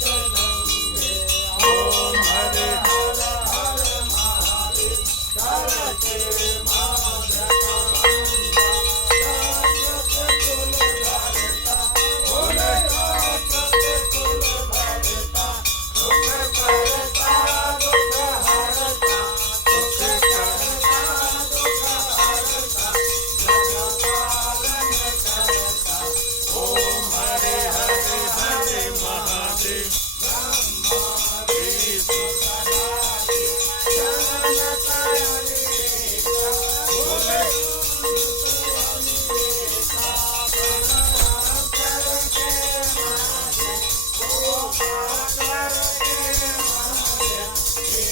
Thank you.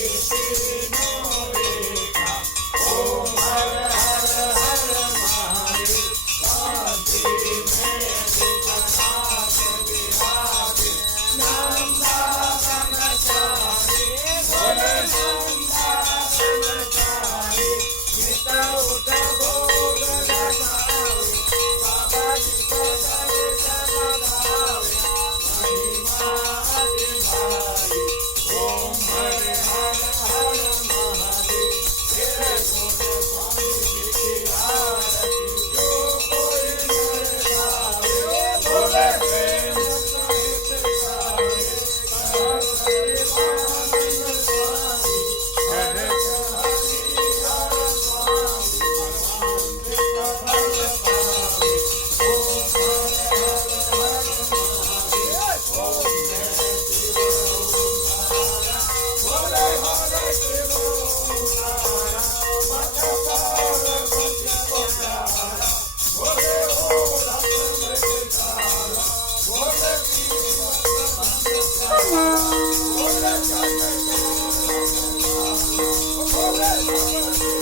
Filipino Oh, my God.